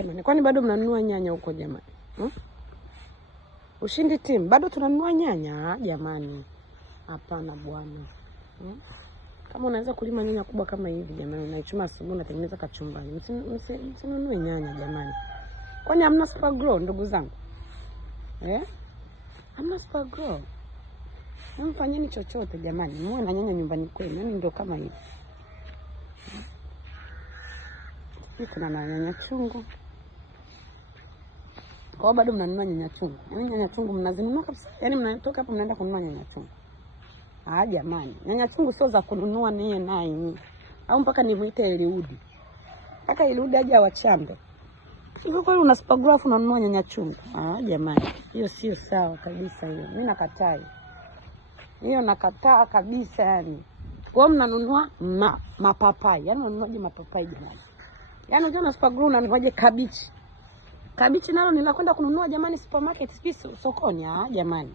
Jamani, kwani bado mnanunua nyanya huko jamani? Ushindi team bado tunanunua nyanya jamani? Hapana bwana. Kama unaweza kulima nyanya kubwa kama hivi jamani, unaichuma asubuhi unatengeneza kachumbari. Msinunue nyanya jamani. Kwani hamna super grow ndugu zangu? Hamna super grow. Mfanyeni chochote jamani. Muwe na nyanya nyumbani kwenu. Yaani ndio kama hivi. Kuna na nyanya chungu. Kwa bado mnanunua nyanya chungu. Yaani nyanya chungu mnazinunua kabisa. Yaani mnatoka hapo mnaenda kununua nyanya chungu. Jamani. Nyanya chungu sio za kununua niye naye. Au mpaka nimuite Eliudi. Mpaka Eliudi aje awachambe. Hivyo kweli una super grow unanunua nyanya chungu. Jamani. Hiyo sio sawa kabisa hiyo. Mimi nakataa. Hiyo nakataa kabisa yani. Kwa mnanunua mapapai. Yaani unanunuaje mapapai jamani? Yaani unajua super grow unanunuaje kabichi? Kabichi nalo ninakwenda kununua jamani supermarket sokoni. Jamani.